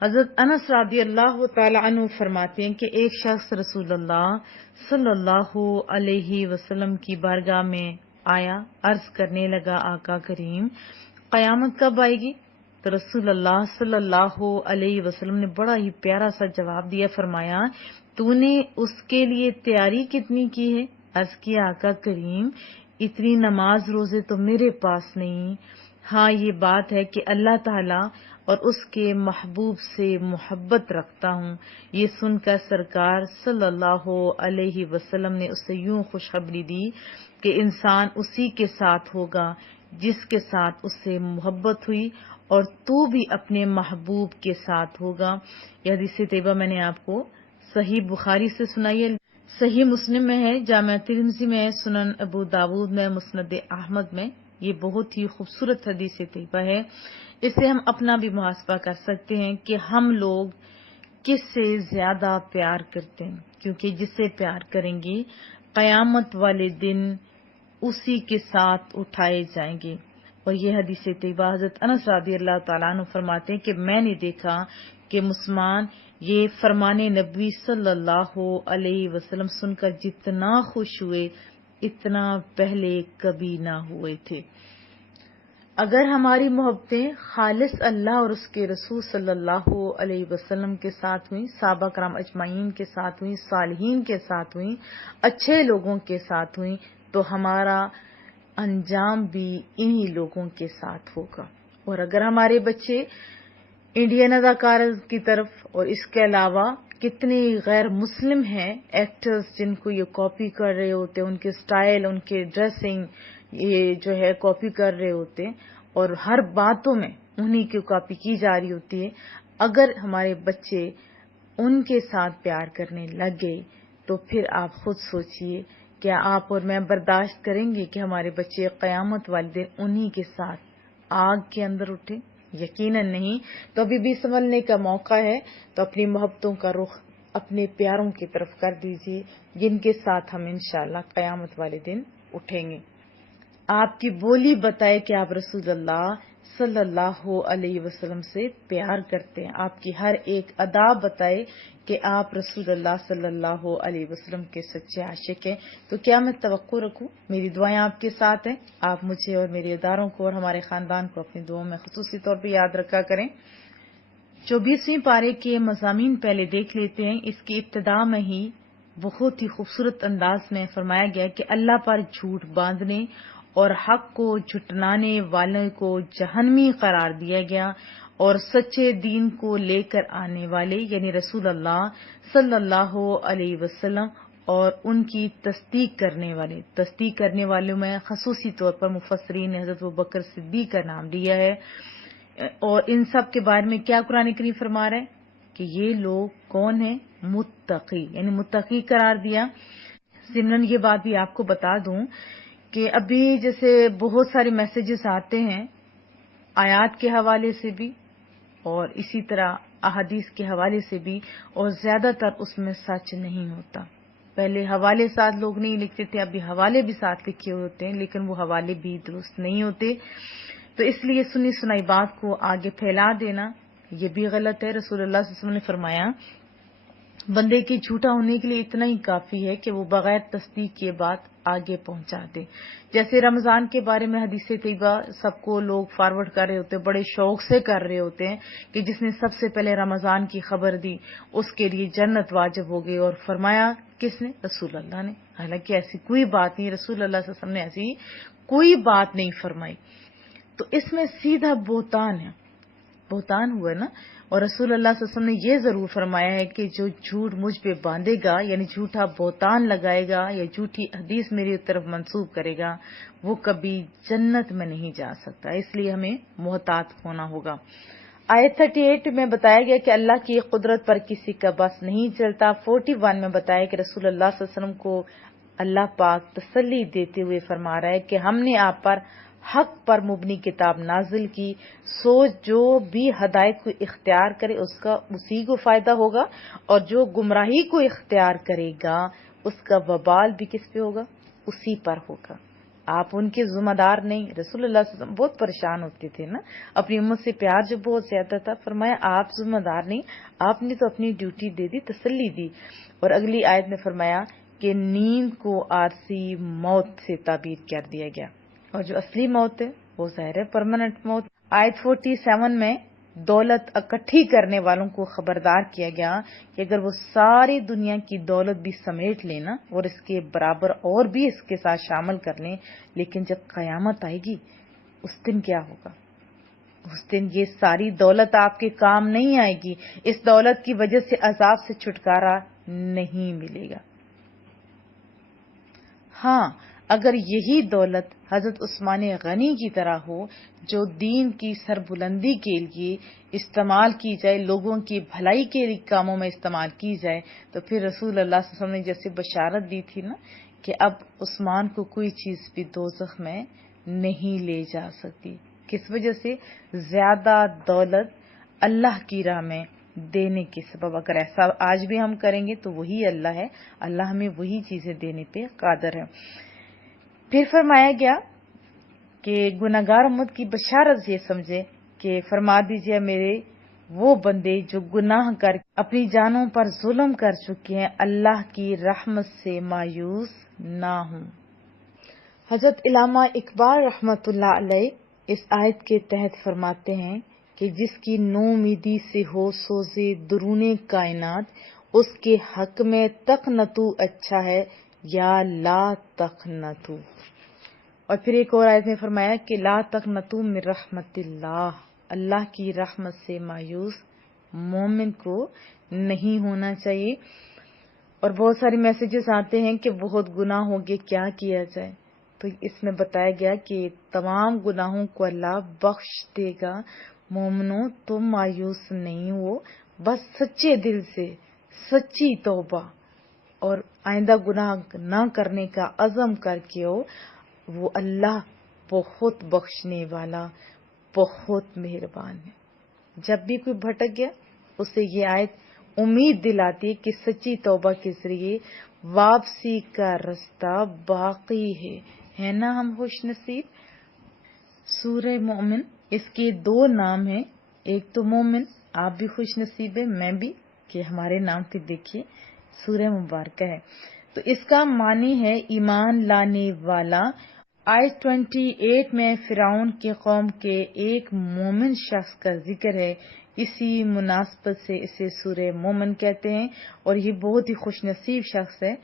حضرت انس رضی اللہ تعالی عنہ فرماتے ہیں کہ ایک شخص رسول اللہ صلی اللہ علیہ وسلم کی بارگاہ میں آیا، عرض کرنے لگا آقا کریم قیامت کب آئے گی؟ تو رسول اللہ صلی اللہ علیہ وسلم نے بڑا ہی پیارا سا جواب دیا، فرمایا تو نے اس کے لیے تیاری کتنی کی ہے؟ عرض کیا آقا کریم اتنی نماز روزے تو میرے پاس نہیں، ہاں یہ بات ہے کہ اللہ تعالی اور اس کے محبوب سے محبت رکھتا ہوں۔ یہ سن کر سرکار صلی اللہ علیہ وسلم نے اسے یوں خوشخبری دی کہ انسان اسی کے ساتھ ہوگا جس کے ساتھ اس سے محبت ہوئی، اور تو بھی اپنے محبوب کے ساتھ ہوگا۔ یہ حدیث طیبہ میں نے آپ کو صحیح بخاری سے سنائی ہے، صحیح مسلم میں ہے، جامع ترمذی میں ہے، سنن ابو داود میں، مسند احمد میں۔ یہ بہت ہی خوبصورت حدیث طیبہ ہے۔ اس سے ہم اپنا بھی محاسبہ کر سکتے ہیں کہ ہم لوگ کس سے زیادہ پیار کرتے ہیں، کیونکہ جس سے پیار کریں گے قیامت والے دن اسی کے ساتھ اٹھائے جائیں گے۔ اور یہ حدیث طیبہ حضرت انس رضی اللہ تعالیٰ عنہ فرماتے ہیں کہ میں نے دیکھا کہ مسلمان یہ فرمان نبی صلی اللہ علیہ وسلم سن کر جتنا خوش ہوئے اتنا پہلے کبھی نہ ہوئے تھے۔ اگر ہماری محبتیں خالص اللہ اور اس کے رسول صلی اللہ علیہ وسلم کے ساتھ ہوئیں، صحابہ کرام اجمعین کے ساتھ ہوئیں، صالحین کے ساتھ ہوئیں، اچھے لوگوں کے ساتھ ہوئیں، تو ہمارا انجام بھی انہی لوگوں کے ساتھ ہوگا۔ اور اگر ہمارے بچے انڈین اداکار کی طرف اور اس کے علاوہ کتنے غیر مسلم ہیں ایکٹرز جن کو یہ کاپی کر رہے ہوتے، ان کے سٹائل، ان کے ڈریسنگ یہ جو ہے کاپی کر رہے ہوتے، اور ہر باتوں میں انہی کی کاپی کی جا رہی ہوتی ہے، اگر ہمارے بچے ان کے ساتھ پیار کرنے لگ گئے تو پھر آپ خود سوچئے کیا آپ اور میں برداشت کریں گے کہ ہمارے بچے قیامت والے دن انہی کے ساتھ آگ کے اندر اٹھے؟ یقیناً نہیں۔ تو ابھی بھی سنبھلنے کا موقع ہے، تو اپنی محبتوں کا رخ اپنے پیاروں کی طرف کر دیجئے جن کے ساتھ ہم انشاءاللہ قیامت والے دن اٹھیں گے۔ آپ کی بولی بتائے کہ آپ رسول اللہ صلی اللہ علیہ وسلم سے پیار کرتے ہیں، آپ کی ہر ایک ادا بتائے کہ آپ رسول اللہ صلی اللہ علیہ وسلم کے سچے عاشق ہیں۔ تو کیا میں توقع رکھوں؟ میری دعائیں آپ کے ساتھ ہیں، آپ مجھے اور میرے اداروں کو اور ہمارے خاندان کو اپنی دعاؤں میں خصوصی طور پہ یاد رکھا کریں۔ 24ویں پارے کے مضامین پہلے دیکھ لیتے ہیں۔ اس کی ابتدا میں ہی بہت ہی خوبصورت انداز میں فرمایا گیا کہ اللہ پر جھوٹ باندھنے اور حق کو جھٹلانے والوں کو جہنمی قرار دیا گیا، اور سچے دین کو لے کر آنے والے یعنی رسول اللہ صلی اللہ علیہ وسلم اور ان کی تصدیق کرنے والوں میں خصوصی طور پر مفسرین نے حضرت ابوبکر صدیق کا نام لیا ہے، اور ان سب کے بارے میں کیا قرآن کریم فرما رہا ہے کہ یہ لوگ کون ہیں؟ متقی، یعنی متقی قرار دیا۔ ضمن یہ بات بھی آپ کو بتا دوں کہ ابھی جیسے بہت سارے میسیجز آتے ہیں آیات کے حوالے سے بھی اور اسی طرح احادیث کے حوالے سے بھی، اور زیادہ تر اس میں سچ نہیں ہوتا۔ پہلے حوالے ساتھ لوگ نہیں لکھتے تھے، ابھی حوالے بھی ساتھ لکھے ہوتے ہیں لیکن وہ حوالے بھی درست نہیں ہوتے، تو اس لیے سنی سنائی بات کو آگے پھیلا دینا یہ بھی غلط ہے۔ رسول اللہ صلی اللہ علیہ وسلم نے فرمایا بندے کے جھوٹا ہونے کے لیے اتنا ہی کافی ہے کہ وہ بغیر تصدیق کیے بات آگے پہنچا دے۔ جیسے رمضان کے بارے میں حدیث طیبہ سب کو لوگ فارورڈ کر رہے ہوتے ہیں، بڑے شوق سے کر رہے ہوتے ہیں کہ جس نے سب سے پہلے رمضان کی خبر دی اس کے لیے جنت واجب ہو گئی، اور فرمایا کس نے؟ رسول اللہ نے۔ حالانکہ ایسی کوئی بات نہیں، رسول اللہ صلی اللہ علیہ وسلم نے ایسی کوئی بات نہیں فرمائی۔ تو اس میں سیدھا بہتان ہے، بہتان ہوا نا۔ اور رسول اللہ صلی اللہ علیہ وسلم نے یہ ضرور فرمایا ہے کہ جو جھوٹ مجھ پہ باندھے گا یعنی جھوٹا بہتان لگائے گا یا جھوٹی حدیث میری طرف منسوب کرے گا وہ کبھی جنت میں نہیں جا سکتا، اس لیے ہمیں محتاط ہونا ہوگا۔ آیت 38 میں بتایا گیا کہ اللہ کی قدرت پر کسی کا بس نہیں چلتا۔ 41 میں بتایا کہ رسول اللہ صلی اللہ علیہ وسلم کو اللہ پاک تسلی دیتے ہوئے فرما رہا ہے کہ ہم نے آپ پر حق پر مبنی کتاب نازل کی، سو جو بھی ہدایت کو اختیار کرے اس کا اسی کو فائدہ ہوگا، اور جو گمراہی کو اختیار کرے گا اس کا وبال بھی کس پہ ہوگا؟ اسی پر ہوگا۔ آپ ان کے ذمہ دار نہیں. رسول اللہ صلی اللہ علیہ وسلم بہت پریشان ہوتے تھے نا, اپنی امت سے پیار جو بہت زیادہ تھا. فرمایا آپ ذمہ دار نہیں, آپ نے تو اپنی ڈیوٹی دے دی, تسلی دی. اور اگلی آیت میں فرمایا کہ نیند کو عارضی موت سے تعبیر کر دیا گیا, اور جو اصلی موت ہے وہ ظاہر ہے پرماننٹ موت. آیت 47 میں دولت اکٹھی کرنے والوں کو خبردار کیا گیا کہ اگر وہ ساری دنیا کی دولت بھی سمیٹ لینا اور اس کے برابر اور بھی اس کے ساتھ شامل کر لیں, لیکن جب قیامت آئے گی اس دن کیا ہوگا؟ اس دن یہ ساری دولت آپ کے کام نہیں آئے گی. اس دولت کی وجہ سے عذاب سے چھٹکارا نہیں ملے گا. ہاں, اگر یہی دولت حضرت عثمان غنی کی طرح ہو جو دین کی سربلندی کے لیے استعمال کی جائے, لوگوں کی بھلائی کے کاموں میں استعمال کی جائے, تو پھر رسول اللہ صلی اللہ علیہ وسلم نے جیسے بشارت دی تھی نا کہ اب عثمان کو کوئی چیز بھی دوزخ میں نہیں لے جا سکتی. کس وجہ سے؟ زیادہ دولت اللہ کی راہ میں دینے کے سبب. اگر ایسا آج بھی ہم کریں گے تو وہی اللہ ہے, اللہ ہمیں وہی چیزیں دینے پہ قادر ہے. پھر فرمایا گیا کہ گناہگار امت کی بشارت یہ سمجھے کہ فرما دیجئے میرے وہ بندے جو گناہ کر اپنی جانوں پر ظلم کر چکے ہیں, اللہ کی رحمت سے مایوس نہ ہوں. حضرت علامہ اقبال رحمت اللہ علیہ اس آیت کے تحت فرماتے ہیں کہ جس کی نومیدی سے ہو سوزے درون کائنات, اس کے حق میں تقنطو اچھا ہے یا لا تقنطو. اور پھر ایک اور آیت میں فرمایا کہ لا تقنطو من رحمت اللہ, اللہ کی رحمت سے مایوس مومن کو نہیں ہونا چاہیے. اور بہت سارے میسیجز آتے ہیں کہ بہت گناہ ہو گئے, کیا کیا جائے؟ تو اس میں بتایا گیا کہ تمام گناہوں کو اللہ بخش دے گا. مومنوں تم مایوس نہیں ہو, بس سچے دل سے سچی توبہ اور آئندہ گناہ نہ کرنے کا عزم کر کے ہو. وہ اللہ بہت بخشنے والا, بہت مہربان ہے. جب بھی کوئی بھٹک گیا اسے یہ آیت امید دلاتی ہے کہ سچی توبہ کے ذریعے واپسی کا رستہ باقی ہے نا ہم خوش نصیب. سورہ مومن, اس کے دو نام ہیں, ایک تو مومن, آپ بھی خوش نصیب ہیں, میں بھی, کہ ہمارے نام پہ دیکھیے سورہ مبارکہ ہے. تو اس کا معنی ہے ایمان لانے والا. آیت 28 میں فرعون کے قوم کے ایک مومن شخص کا ذکر ہے, اسی مناسبت سے اسے سورہ مومن کہتے ہیں, اور یہ بہت ہی خوش نصیب شخص ہے.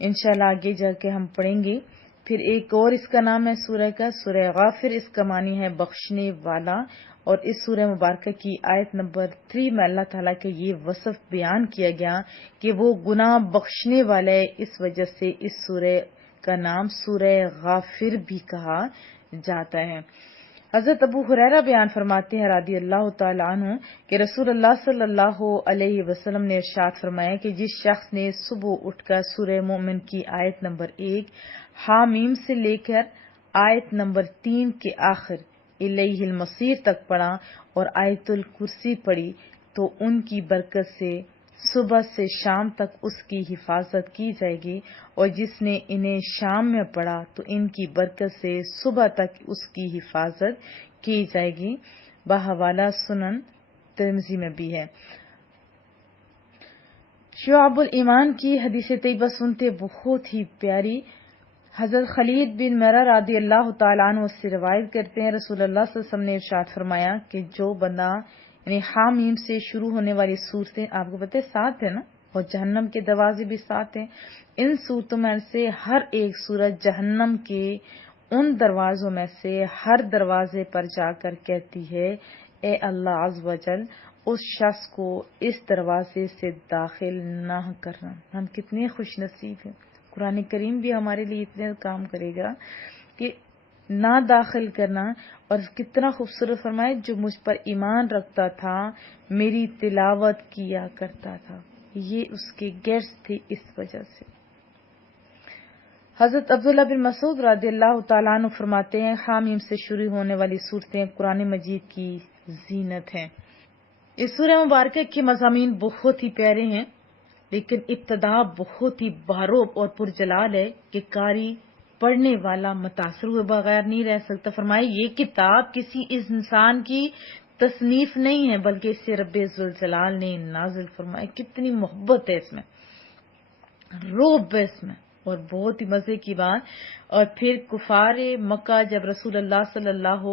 انشاءاللہ آگے جا کے ہم پڑھیں گے. پھر ایک اور اس کا نام ہے سورہ کا سورہ غافر, اس کا معنی ہے بخشنے والا. اور اس سورہ مبارکہ کی آیت نمبر 3 میں اللہ تعالیٰ کے یہ وصف بیان کیا گیا کہ وہ گناہ بخشنے والا ہے, اس وجہ سے اس سورہ کا نام سورہ غافر بھی کہا جاتا ہے. حضرت ابو ہریرہ بیان فرماتے ہیں رضی اللہ تعالیٰ عنہ کہ رسول اللہ صلی اللہ علیہ وسلم نے ارشاد فرمایا کہ جس شخص نے صبح اٹھ کر سورہ مومن کی آیت نمبر 1 حامیم سے لے کر آیت نمبر 3 کے آخر الیہ المصیر تک پڑھا اور آیت الکرسی پڑھی تو ان کی برکت سے صبح سے شام تک اس کی حفاظت کی جائے گی, اور جس نے انہیں شام میں پڑھا تو ان کی برکت سے صبح تک اس کی حفاظت کی جائے گی. بحوالہ سنن ترمذی میں بھی ہے. شعب الایمان کی حدیث طیبہ سنتے بہت ہی پیاری. حضرت خالد بن مرہ رضی اللہ تعالیٰ عنہ سے روایت کرتے ہیں رسول اللہ صلی اللہ علیہ وسلم نے ارشاد فرمایا کہ جو بندہ یعنی حامیم سے شروع ہونے والی صورتیں آپ کو پتہ ہے 7 ہے نا, اور جہنم کے دروازے بھی 7 ہیں. ان صورتوں میں سے ہر ایک صورت جہنم کے ان دروازوں میں سے ہر دروازے پر جا کر کہتی ہے اے اللہ عز و جل اس شخص کو اس دروازے سے داخل نہ کرنا. ہم کتنے خوش نصیب ہیں. قرآن کریم بھی ہمارے لیے اتنے کام کرے گا کہ نہ داخل کرنا. اور کتنا خوبصورت فرمائے جو مجھ پر ایمان رکھتا تھا میری تلاوت کیا کرتا تھا. یہ اس کے گیٹس تھے اس وجہ سے. حضرت عبداللہ بن مسعود رضی اللہ تعالیٰ عنہ فرماتے ہیں حامیم سے شروع ہونے والی صورتیں قرآن مجید کی زینت ہیں. اس سورہ مبارکہ کے مضامین بہت ہی پیارے ہیں, لیکن ابتدا بہت ہی باروب اور پرجلال ہے کہ قاری پڑھنے والا متاثر ہوئے بغیر نہیں رہ سکتا. فرمائے یہ کتاب کسی اس انسان کی تصنیف نہیں ہے بلکہ اس سے رب ذوالجلال نے نازل فرمایا. کتنی محبت ہے اس میں، رعب ہے اس میں، اور بہت ہی مزے کی بات. اور پھر کفار مکہ جب رسول اللہ صلی اللہ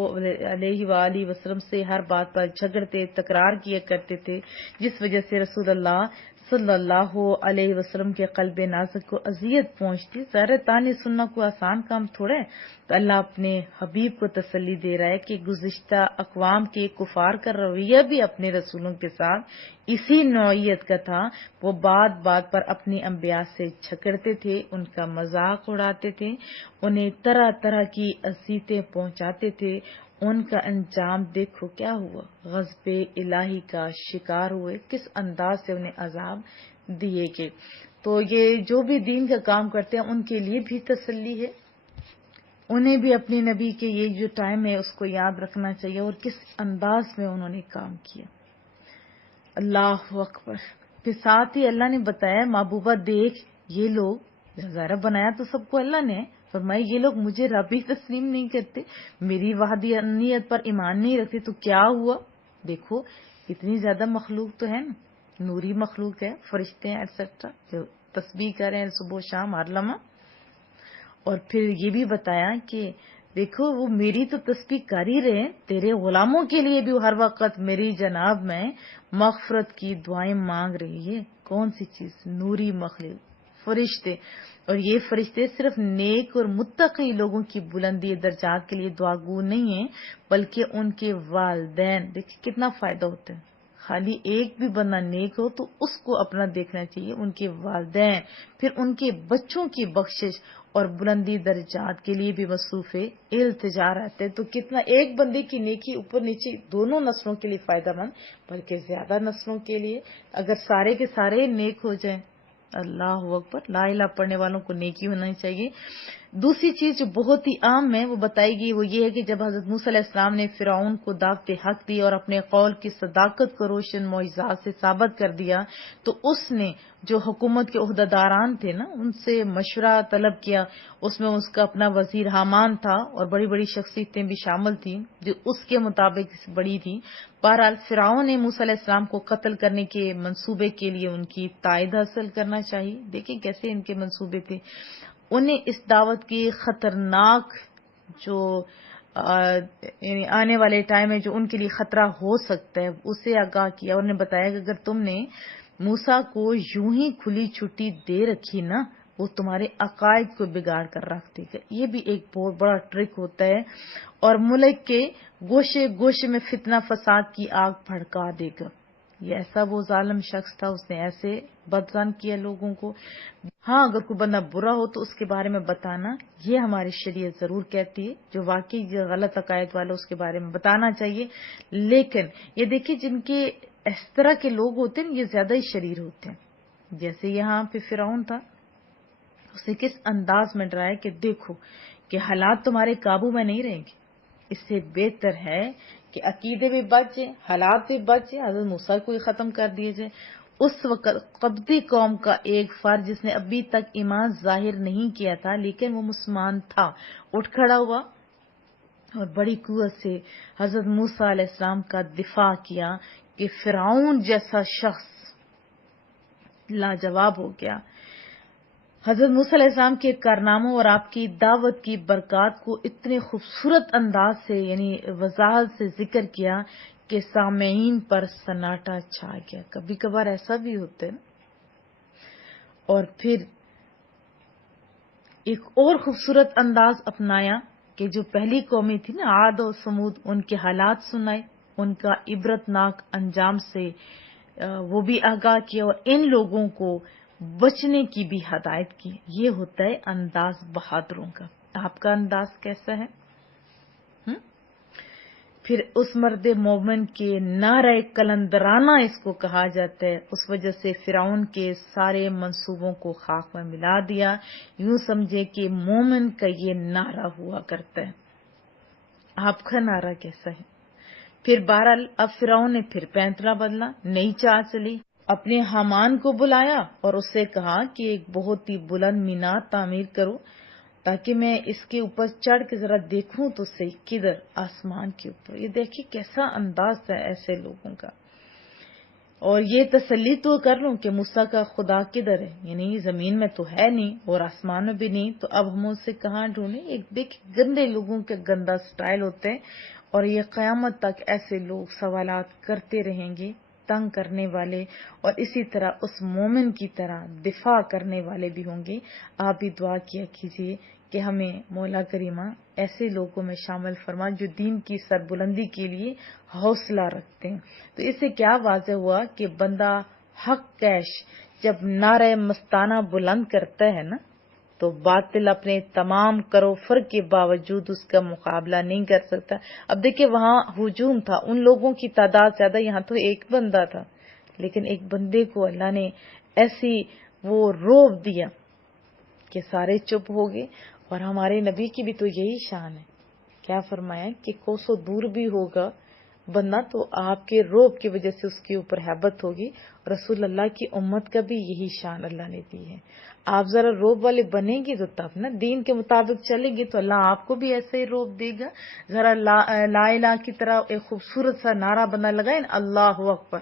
علیہ وآلہ وسلم سے ہر بات پر جھگڑتے تکرار کیا کرتے تھے، جس وجہ سے رسول اللہ صلی اللہ علیہ وسلم کے قلب نازک کو اذیت پہنچتی. ظاہر تانے سننا کوئی آسان کام تھوڑا ہے. تو اللہ اپنے حبیب کو تسلی دے رہا ہے کہ گزشتہ اقوام کے کفار کا رویہ بھی اپنے رسولوں کے ساتھ اسی نوعیت کا تھا. وہ بات بات پر اپنے انبیاء سے جھگڑتے تھے، ان کا مذاق اڑاتے تھے، انہیں طرح طرح کی اذیتیں پہنچاتے تھے. ان کا انجام دیکھو کیا ہوا، غضب الہی کا شکار ہوئے، کس انداز سے انہیں عذاب دیے گئے. تو یہ جو بھی دین کا کام کرتے ہیں ان کے لیے بھی تسلی ہے، انہیں بھی اپنے نبی کے یہ جو ٹائم ہے اس کو یاد رکھنا چاہیے اور کس انداز میں انہوں نے کام کیا. اللہ اکبر. پھر ساتھ ہی اللہ نے بتایا محبوبہ دیکھ یہ لوگ، ظاہر بنایا تو سب کو اللہ نے، فرمایا یہ لوگ مجھے رب ہی تسلیم نہیں کرتے، میری وحدانیت پر ایمان نہیں رکھتے. تو کیا ہوا دیکھو، اتنی زیادہ مخلوق تو ہے نا، نوری مخلوق ہے، فرشتے ہیں ایٹسٹرا جو تسبیح کر رہے ہیں صبح و شام ہر لمحہ. اور پھر یہ بھی بتایا کہ دیکھو وہ میری تو تسبیح کر ہی رہے ہیں، تیرے غلاموں کے لیے بھی ہر وقت میری جناب میں مغفرت کی دعائیں مانگ رہی ہے. کون سی چیز؟ نوری مخلوق، فرشتے. اور یہ فرشتے صرف نیک اور متقی لوگوں کی بلندی درجات کے لیے دعا گو نہیں ہیں بلکہ ان کے والدین. دیکھیں کتنا فائدہ ہوتا ہے، خالی ایک بھی بندہ نیک ہو تو اس کو اپنا دیکھنا چاہیے، ان کے والدین، پھر ان کے بچوں کی بخشش اور بلندی درجات کے لیے بھی مصروف التجا رہتے. تو کتنا ایک بندے کی نیکی اوپر نیچے دونوں نسلوں کے لیے فائدہ مند، بلکہ زیادہ نسلوں کے لیے اگر سارے کے سارے نیک ہو جائیں. اللہ اکبر. لا الہ پڑھنے والوں کو نیکی ہونا چاہیے. دوسری چیز جو بہت ہی عام ہے وہ بتائی گئی، وہ یہ ہے کہ جب حضرت موسیٰ علیہ السلام نے فرعون کو دعوت حق دی اور اپنے قول کی صداقت کو روشن معجزات سے ثابت کر دیا، تو اس نے جو حکومت کے عہدیداران تھے نا ان سے مشورہ طلب کیا. اس میں اس کا اپنا وزیر حامان تھا اور بڑی بڑی شخصیتیں بھی شامل تھیں جو اس کے مطابق بڑی تھیں. بہرحال فرعون نے موسیٰ علیہ السلام کو قتل کرنے کے منصوبے کے لیے ان کی تائید حاصل کرنا چاہیے. دیکھیں کیسے ان کے منصوبے تھے. انہیں اس دعوت کی خطرناک جو یعنی آنے والے ٹائم میں جو ان کے لیے خطرہ ہو سکتا ہے اسے آگاہ کیا. انہوں نے بتایا کہ اگر تم نے موسیٰ کو یوں ہی کھلی چھٹی دے رکھی نا وہ تمہارے عقائد کو بگاڑ کر رکھ دے گا. یہ بھی ایک بہت بڑا ٹرک ہوتا ہے اور ملک کے گوشے گوشے میں فتنہ فساد کی آگ بھڑکا دے گا. یہ ایسا وہ ظالم شخص تھا، اس نے ایسے بدظن کیا لوگوں کو. ہاں اگر کوئی بندہ برا ہو تو اس کے بارے میں بتانا یہ ہماری شریعت ضرور کہتی ہے، جو واقعی جو غلط عقائد والا اس کے بارے میں بتانا چاہیے. لیکن یہ دیکھیں جن کے اس طرح کے لوگ ہوتے ہیں یہ زیادہ ہی شریر ہوتے ہیں. جیسے یہاں پہ فرعون تھا، اسے کس انداز میں ڈرایا کہ دیکھو کہ حالات تمہارے قابو میں نہیں رہیں گے، اس سے بہتر ہے کہ عقیدے بھی بچ جائیں، حالات بھی بچ جائیں، حضرت موسیٰ کو ہی ختم کر دیے جائیں. اس وقت قبطی قوم کا ایک فرد جس نے ابھی تک ایمان ظاہر نہیں کیا تھا لیکن وہ مسلمان تھا، اٹھ کھڑا ہوا اور بڑی قوت سے حضرت موسیٰ علیہ السلام کا دفاع کیا کہ فرعون جیسا شخص لاجواب ہو گیا. حضرت موسیٰ علیہ السلام کے کارناموں اور آپ کی دعوت کی برکات کو اتنے خوبصورت انداز سے یعنی وضاحت سے ذکر کیا کہ سامعین پر سناٹا چھا گیا. کبھی کبھار ایسا بھی ہوتا ہے نا. اور پھر ایک اور خوبصورت انداز اپنایا کہ جو پہلی قومی تھی نا عاد و سمود، ان کے حالات سنائے، ان کا عبرتناک انجام سے وہ بھی آگاہ کیا اور ان لوگوں کو بچنے کی بھی ہدایت کی. یہ ہوتا ہے انداز بہادروں کا. آپ کا انداز کیسا ہے؟ پھر اس مرد مومن کے نعرہ کلندرانہ اس کو کہا جاتا ہے. اس وجہ سے فرعون کے سارے منصوبوں کو خاک میں ملا دیا. یوں سمجھے کہ مومن کا یہ نعرہ ہوا کرتا ہے. آپ کا نعرہ کیسا ہے؟ پھر بہرحال اب فرعون نے پھر پینترا بدلا، نئی چال چلی. اپنے حامان کو بلایا اور اس سے کہا کہ ایک بہت ہی بلند مینار تعمیر کرو تاکہ میں اس کے اوپر چڑھ کے ذرا دیکھوں تو صحیح، کدھر؟ آسمان کے اوپر۔ یہ دیکھیے کیسا انداز ہے ایسے لوگوں کا، اور یہ تسلی تو کر لوں کہ موسیٰ کا خدا کدھر ہے، یعنی زمین میں تو ہے نہیں اور آسمان میں بھی نہیں، تو اب ہم اسے کہاں ڈھونڈیں؟ ایک دیکھ گندے لوگوں کے گندا سٹائل ہوتے ہیں، اور یہ قیامت تک ایسے لوگ سوالات کرتے رہیں گے، تنگ کرنے والے، اور اسی طرح اس مومن کی طرح دفاع کرنے والے بھی ہوں گے۔ آپ بھی دعا کیا کیجیے کہ ہمیں مولا کریمہ ایسے لوگوں میں شامل فرما جو دین کی سربلندی کے لیے حوصلہ رکھتے ہیں۔ تو اس سے کیا واضح ہوا کہ بندہ حق کیش جب نعرہ مستانہ بلند کرتا ہے نا، تو باطل اپنے تمام کرو فرق کے باوجود اس کا مقابلہ نہیں کر سکتا۔ اب دیکھیں وہاں ہجوم تھا، ان لوگوں کی تعداد زیادہ، یہاں تو ایک بندہ تھا، لیکن ایک بندے کو اللہ نے ایسی وہ روب دیا کہ سارے چپ ہو گئے۔ اور ہمارے نبی کی بھی تو یہی شان ہے، کیا فرمایا کہ کوسوں دور بھی ہوگا بندہ تو آپ کے روب کی وجہ سے اس کے اوپر ہیبت ہوگی۔ رسول اللہ کی امت کا بھی یہی شان اللہ نے دی ہے۔ آپ ذرا روب والے بنیں گے تو تب نا دین کے مطابق چلیں گے تو اللہ آپ کو بھی ایسے ہی روب دے گا۔ ذرا لا الہ کی طرح ایک خوبصورت سا نعرہ بندہ لگائے نا، اللہ اکبر۔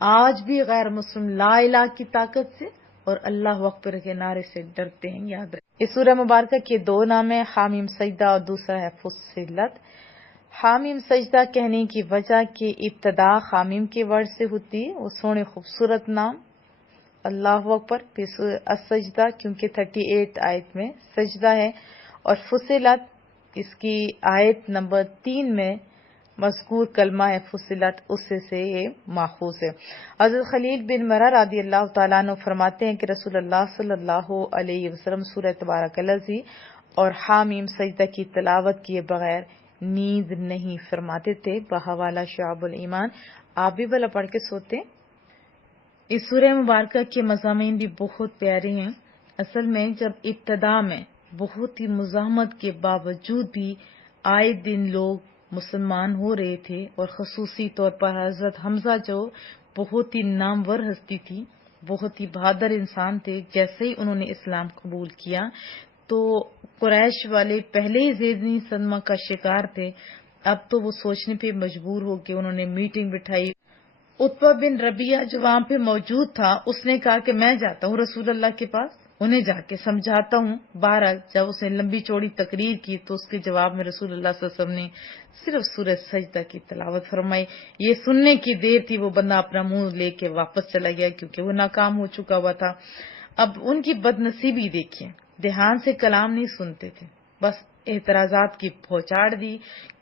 آج بھی غیر مسلم لا الہ کی طاقت سے اور اللہ اکبر کے نعرے سے ڈرتے ہیں، یاد رکھیں۔ اس سورہ مبارکہ کے دو نام ہیں، حامیم سجدہ اور دوسرا ہے فصلت۔ حامیم سجدہ کہنے کی وجہ کہ ابتدا حامیم کے ورڈ سے ہوتی ہے، وہ سونے خوبصورت نام اللہ اکبر، پھر السجدہ کیونکہ 38 آیت میں سجدہ ہے، اور فصلت اس کی آیت نمبر 3 میں مذکور کلمہ ہے فصلت، اس سے یہ ماخوذ ہے۔ حضرت خلیل بن مرہ رضی اللہ تعالیٰ عنہ فرماتے ہیں کہ رسول اللہ صلی اللہ علیہ وسلم سورہ تبارک الذی اور حامیم سجدہ کی تلاوت کیے بغیر نیند نہیں فرماتے تھے، بحوالہ شعب الایمان۔ آپ بھی بھلا پڑھ کے سوتے ہیں؟ اس سورہ مبارکہ کے مضامین بھی بہت پیارے ہیں۔ اصل میں جب ابتدا میں بہت ہی مزاحمت کے باوجود بھی آئے دن لوگ مسلمان ہو رہے تھے، اور خصوصی طور پر حضرت حمزہ جو بہت ہی نامور ہستی تھی، بہت ہی بہادر انسان تھے، جیسے ہی انہوں نے اسلام قبول کیا تو قریش والے پہلے ہی ذہنی صدمہ کا شکار تھے۔ اب تو وہ سوچنے پہ مجبور ہو کے انہوں نے میٹنگ بٹھائی۔ عتبہ بن ربیعہ جو وہاں پہ موجود تھا، اس نے کہا کہ میں جاتا ہوں رسول اللہ کے پاس، انہیں جا کے سمجھاتا ہوں۔ بہرحال جب اس نے لمبی چوڑی تقریر کی تو اس کے جواب میں رسول اللہ صلی اللہ علیہ وسلم نے صرف سورہ سجدہ کی تلاوت فرمائی۔ یہ سننے کی دیر تھی، وہ بندہ اپنا منہ لے کے واپس چلا گیا کیونکہ وہ ناکام ہو چکا ہوا تھا۔ اب ان کی بد نصیبی دیکھیے، دھیان سے کلام نہیں سنتے تھے، بس اعتراضات کی بھوچاڑ دی۔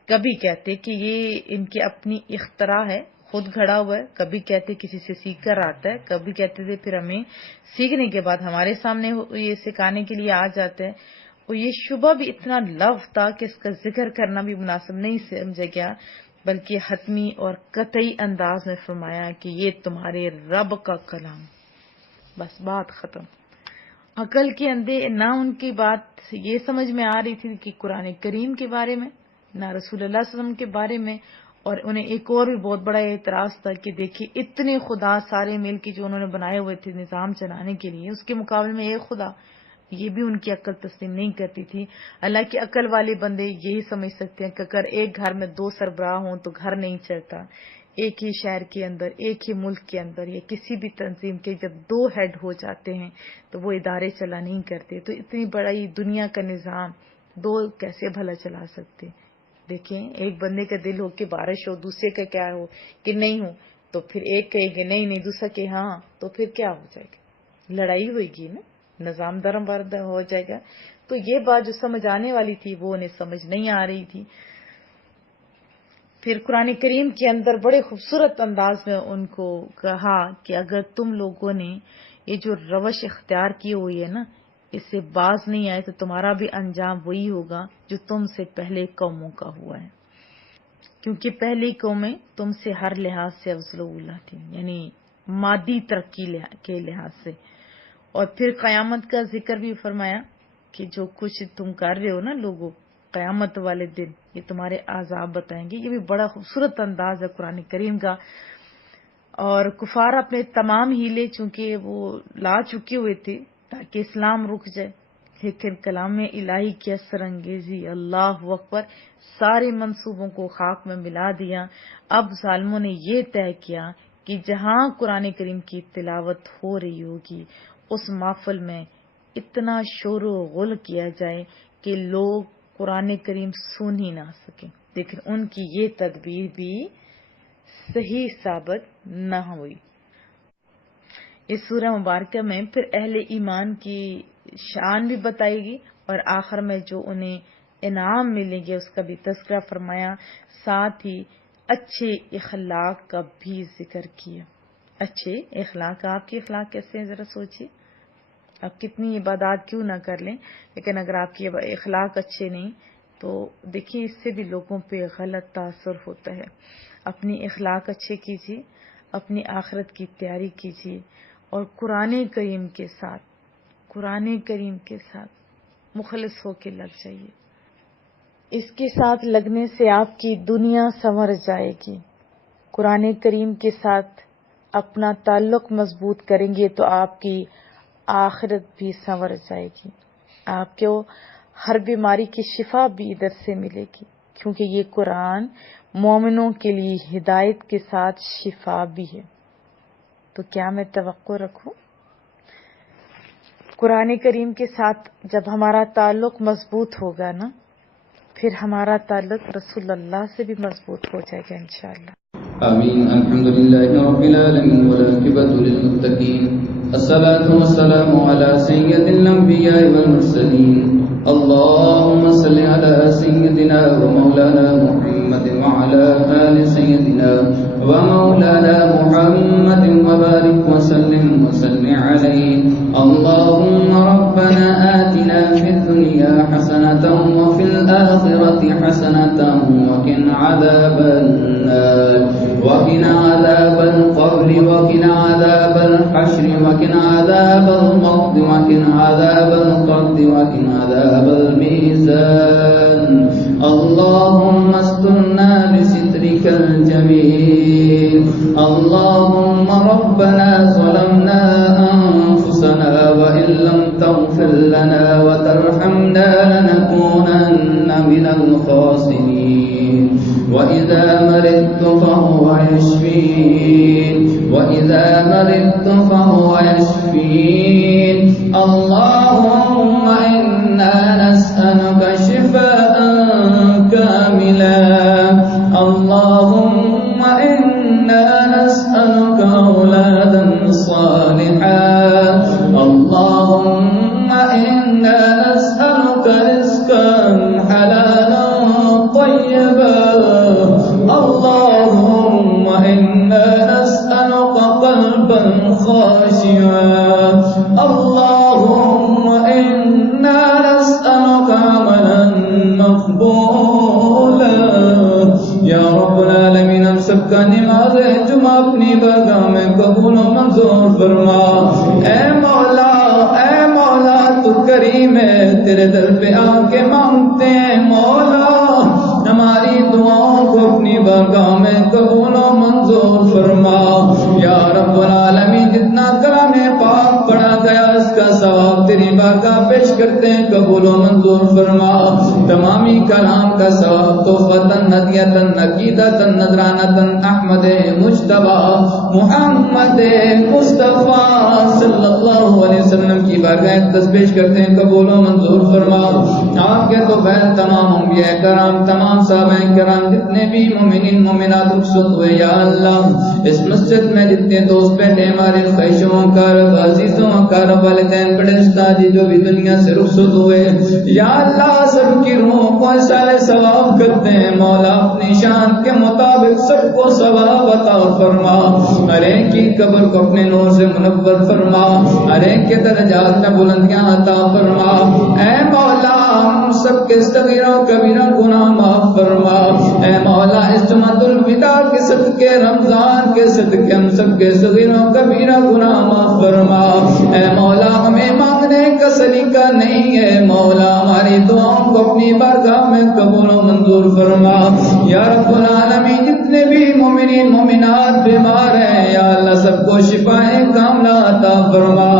کبھی کہتے کہ یہ ان کی اپنی اختراع ہے، خود گھڑا ہوا ہے، کبھی کہتے کسی سے سیکھ کر آتا ہے، کبھی کہتے تھے پھر ہمیں سیکھنے کے بعد ہمارے سامنے یہ سکھانے کے لیے آ جاتا ہے۔ اور یہ شبہ بھی اتنا لو تھا کہ اس کا ذکر کرنا بھی مناسب نہیں سمجھا گیا، بلکہ حتمی اور قطعی انداز میں فرمایا کہ یہ تمہارے رب کا کلام، بس بات ختم۔ عقل کے اندھے نہ ان کی بات یہ سمجھ میں آ رہی تھی کہ قرآن کریم کے بارے میں، نہ رسول اللہ صلی اللہ علیہ وسلم کے بارے میں، اور انہیں ایک اور بھی بہت بڑا اعتراض تھا کہ دیکھیے اتنے خدا سارے مل کے جو انہوں نے بنائے ہوئے تھے نظام چلانے کے لیے، اس کے مقابلے میں ایک خدا، یہ بھی ان کی عقل تسلیم نہیں کرتی تھی۔ اللہ کی عقل والے بندے یہی سمجھ سکتے ہیں کہ اگر ایک گھر میں 2 سربراہ ہوں تو گھر نہیں چلتا۔ ایک ہی شہر کے اندر، ایک ہی ملک کے اندر، یا کسی بھی تنظیم کے جب 2 ہیڈ ہو جاتے ہیں تو وہ ادارے چلا نہیں کرتے۔ تو اتنی بڑی دنیا کا نظام 2 کیسے بھلا چلا سکتے؟ دیکھیں ایک بندے کا دل ہو کہ بارش ہو، دوسرے کا کیا ہو کہ نہیں ہو، تو پھر ایک کہے گا نہیں نہیں، دوسرا کہ ہاں، تو پھر کیا ہو جائے گا؟ لڑائی ہوئے گی نا، نظام درم برد ہو جائے گا۔ تو یہ بات جو سمجھ آنے والی تھی وہ انہیں سمجھ نہیں آ رہی تھی۔ پھر قرآن کریم کے اندر بڑے خوبصورت انداز میں ان کو کہا کہ اگر تم لوگوں نے یہ جو روش اختیار کی ہوئی ہے نا، اس سے باز نہیں آئے تو تمہارا بھی انجام وہی ہوگا جو تم سے پہلے قوموں کا ہوا ہے، کیونکہ پہلی قومیں تم سے ہر لحاظ سے افضل و اولیٰ تھی، یعنی مادی ترقی کے لحاظ سے۔ اور پھر قیامت کا ذکر بھی فرمایا کہ جو کچھ تم کر رہے ہو نا لوگوں، قیامت والے دن یہ تمہارے عذاب بتائیں گے۔ یہ بھی بڑا خوبصورت انداز ہے قرآن کریم کا۔ اور کفار اپنے تمام ہیلے چونکہ وہ لا چکے ہوئے تھے تاکہ اسلام رک جائے، لیکن کلام الہی کی اثر انگیزی، اللہ اکبر، سارے منصوبوں کو خاک میں ملا دیا۔ اب ظالموں نے یہ طے کیا کہ جہاں قرآن کریم کی تلاوت ہو رہی ہوگی اس محفل میں اتنا شور و غل کیا جائے کہ لوگ قرآن کریم سن ہی نہ سکیں، لیکن ان کی یہ تدبیر بھی صحیح ثابت نہ ہوئی۔ اس سورہ مبارکہ میں پھر اہل ایمان کی شان بھی بتائی گی اور آخر میں جو انہیں انعام ملیں گے اس کا بھی تذکرہ فرمایا، ساتھ ہی اچھے اخلاق کا بھی ذکر کیا۔ اچھے اخلاق، آپ کے اخلاق کیسے ہیں ذرا سوچیے، آپ کتنی عبادات کیوں نہ کر لیں، لیکن اگر آپ کے اخلاق اچھے نہیں تو دیکھیے اس سے بھی لوگوں پہ غلط تاثر ہوتا ہے۔ اپنی اخلاق اچھے کیجیے، اپنی آخرت کی تیاری کیجیے اور قرآن کریم کے ساتھ مخلص ہو کے لگ جائیے۔ اس کے ساتھ لگنے سے آپ کی دنیا سنور جائے گی۔ قرآن کریم کے ساتھ اپنا تعلق مضبوط کریں گے تو آپ کی آخرت بھی سنور جائے گی، آپ کو ہر بیماری کی شفا بھی ادھر سے ملے گی، کیونکہ یہ قرآن مومنوں کے لیے ہدایت کے ساتھ شفا بھی ہے۔ تو کیا میں توقع رکھوں؟ قرآن کریم کے ساتھ جب ہمارا تعلق مضبوط ہوگا نا، پھر ہمارا تعلق رسول اللہ سے بھی مضبوط ہو جائے گا انشاءاللہ۔ آمین۔ الحمد للہ رب العالمین والعاقبۃ للمتقین، الصلاة والسلام علی سید الانبیاء والمرسلین، اللهم صل على سيدنا ومولانا محمد وعلى آل سيدنا ومولانا محمد وبارك وسلم عليه، اللهم ربنا آتنا في الدنيا حسنة وفي الآخرة حسنة وقنا عذاب النار، وقنا عذاب القبر، وقنا عذاب الحشر، وقنا عذاب الموت، وقنا عذاب القبر، وقنا عذاب الميزان، اللهم استرنا بسترك الجميل، اللهم ربنا ظلمنا أنفسنا وإن لم تغفر لنا وترحمنا لنكونن من الخاسرين، وإذا مرضت فهو يشفين، وإذا مرضت فهو يشفين، اللهم إنا نسألك شفاء كاملا، اللهم إنا نسألك أولادا صالحا، اللهم إنا نسألك رزقا حلالا طيبا، اللهم إنا نسألك قلبا خاشعا، اللهم إنا نسألك عملا مقبولا۔ یا رب العالمین، ہم سب کا نماز جمعہ اپنی بارگاہ میں قبول و منظور فرما۔ اے مولا تو کریم ہے، تیرے در پہ آ کے مانگتے ہیں مولا، ہماری دعاؤں کو اپنی بارگاہ میں قبول و منظور فرما۔ یا رب العالمین، جتنا کلام پاک پڑھا گیا اس کا ثواب تیری بارگاہ پیش کرتے ہیں، قبول و منظور فرما۔ تمامی کلام کا ثواب تحفتاً ہدیۃً عقیدۃً نذرانۃً احمد مجتبی محمد مصطفیٰ صلی اللہ علیہ وسلم کی بارگاہ پیش کرتے ہیں، قبول و منظور فرما۔ آپ کے تو خیر تمام انبیاء کرام، تمام صحابہ کرام، جتنے بھی مومنین مومنات رخصت ہوئے، یا اللہ اس مسجد میں جتنے دوست بیٹھے، ہمارے خواہشوں کا رب، عزیزوں کا رب، والدین بڑے استاد جو بھی دنیا سے رخصت ہوئے، یا اللہ سب کی روحوں کو اصالِ ثواب کرتے ہیں مولا، اپنی شان کے مطابق سب کو ثواب عطا فرما، ہر ایک کی قبر کو اپنے نور سے منور فرما، ہر ایک کے درجات میں بلندیاں عطا فرما۔ اے مولا ہم سب کے صغیرہ و کبیرہ گناہ معاف فرما، اے مولا اس جمعۃ الوداع کے صدقے، رمضان کے صدقے ہم سب کے صغیرہ و کبیرہ گناہ معاف فرما۔ اے مولا ہمیں مانگنے کا سلیقہ نہیں ہے مولا، ہماری دعاؤں کو اپنی بارگاہ میں قبول و منظور فرما۔ یا رب العالمین، جتنے بھی مومنین مومنات بیمار ہیں یا اللہ سب کو شفائیں کاملہ عطا فرما۔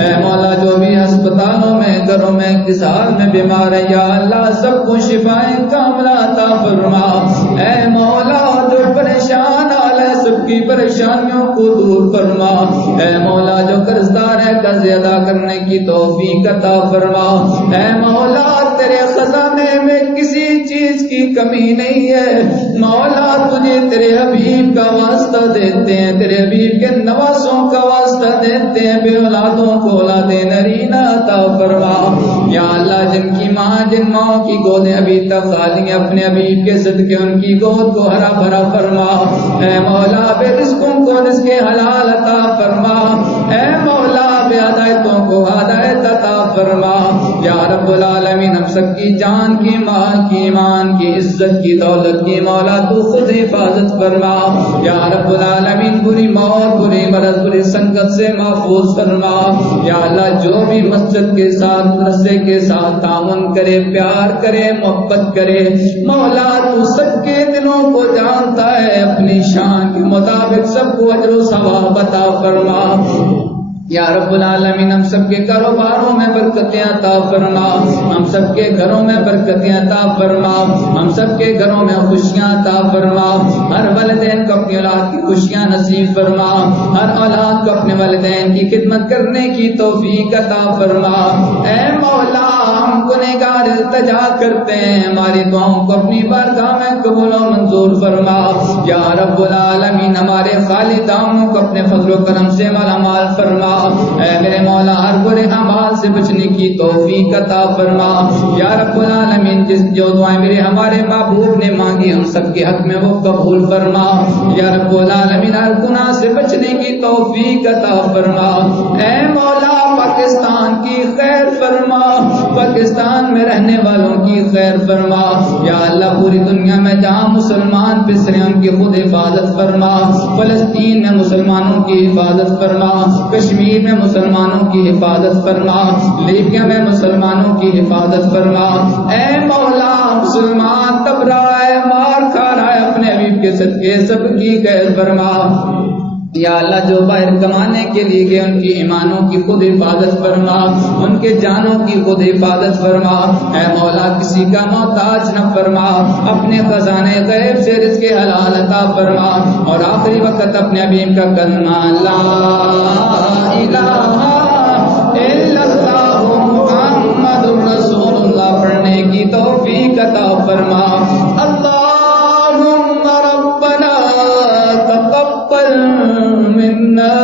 اے مولا جو بھی ہسپتالوں میں گھروں میں کسال میں بیمار ہے یا اللہ سب کو شفائیں کاملہ عطا فرما۔ اے مولا جو پریشان حال ہے سب کی پریشانیوں کو دور فرما۔ اے مولا جو قرضدار ہے قرض ادا کرنے کی توفیق عطا فرما۔ اے مولا تیرے خزانے میں کسی چیز کی کمی نہیں ہے، مولا تجھے تیرے حبیب کا واسطہ دیتے ہیں، تیرے حبیب کے نواسوں کا واسطہ دیتے ہیں، بے اولادوں کو اولاد نرینہ عطا فرما۔ یا اللہ جن کی ماں جن ماں کی گودیں ابھی تک خالی ہیں اپنے حبیب کے صدقے ان کی گود کو ہرا بھرا فرما۔ اے مولا بے رزقوں کو رزق حلال عطا فرما۔ اے مولا بے ہدایتوں کو ہدایت عطا فرما۔ یا رب العالمین ہم سب کی جان کی مال کی ایمان کی عزت کی دولت کی مولا تو خود حفاظت فرما۔ یا رب العالمین بری موت بری مرض بری سنکت سے محفوظ فرما۔ یا اللہ جو بھی مسجد کے ساتھ مدرسے کے ساتھ تعاون کرے پیار کرے محبت کرے مولا تو سب کے دلوں کو جانتا ہے، اپنی شان کے مطابق سب کو اجر و ثواب عطا فرما۔ یا رب العالمین ہم سب کے کاروباروں میں برکتیں عطا فرما، ہم سب کے گھروں میں برکتیں عطا فرما، ہم سب کے گھروں میں خوشیاں عطا فرما۔ ہر والدین کو اپنی اولاد کی خوشیاں نصیب فرما، ہر اولاد کو اپنے والدین کی خدمت کرنے کی توفیق عطا فرما۔ اے مولا ہم گنہگار التجا کرتے ہیں، ہماری دعاؤں کو اپنی بارگاہ میں قبول و منظور فرما۔ یا رب العالمین ہمارے خالدانوں کو اپنے فضل و کرم سے مالا مال فرما۔ اے میرے مولا ہر برے اعمال سے بچنے کی توفیق عطا فرما۔ یا رب العالمین جس جو دعائیں میرے ہمارے محبوب نے مانگی ہم سب کے حق میں وہ قبول فرما۔ یا رب العالمین ہر گناہ سے بچنے کی توفیق عطا فرما۔ اے مولا پاکستان کی خیر فرما، پاکستان میں رہنے والوں کی خیر فرما۔ یا اللہ پوری دنیا میں جہاں مسلمان پس رہے ان کی خود حفاظت فرما، فلسطین میں مسلمانوں کی حفاظت فرما، کشمیر میں مسلمانوں کی حفاظت فرما، لیبیا میں مسلمانوں کی حفاظت فرما۔ اے مولا مسلمان تب رہا ہے مار کھا رہا ہے اپنے حبیب کے صدقے سب کی خیر فرما۔ یا اللہ جو باہر کمانے کے لیے گئے ان کی ایمانوں کی خود حفاظت فرما، ان کے جانوں کی خود حفاظت فرما۔ اے مولا کسی کا محتاج نہ فرما، اپنے خزانے غیب سے رزق حلال عطا فرما۔ اور آخری وقت اپنے حبیب کا کلمہ لا الہ الا اللہ محمد رسول اللہ پڑھنے کی توفیق عطا فرما۔ اللہم ربنا تقبل منا،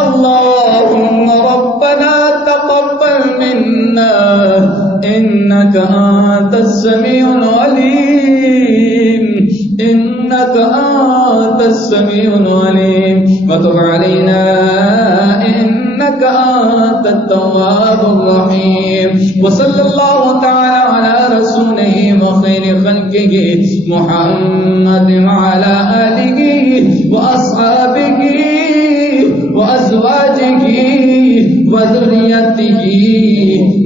اللهم ربنا تقبل منا إنك أنت السميع العليم، إنك أنت السميع العليم وتب علينا إنك أنت التواب الرحيم۔ وصلى الله تعالى على رسوله وخير خلقه محمد وعلى آله وأصحابه وأزواجه وذريته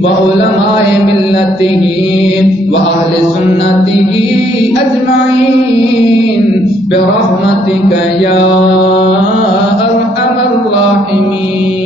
وعلماء ملته وأهل سنته أجمعين برحمتك يا أرحم الراحمين۔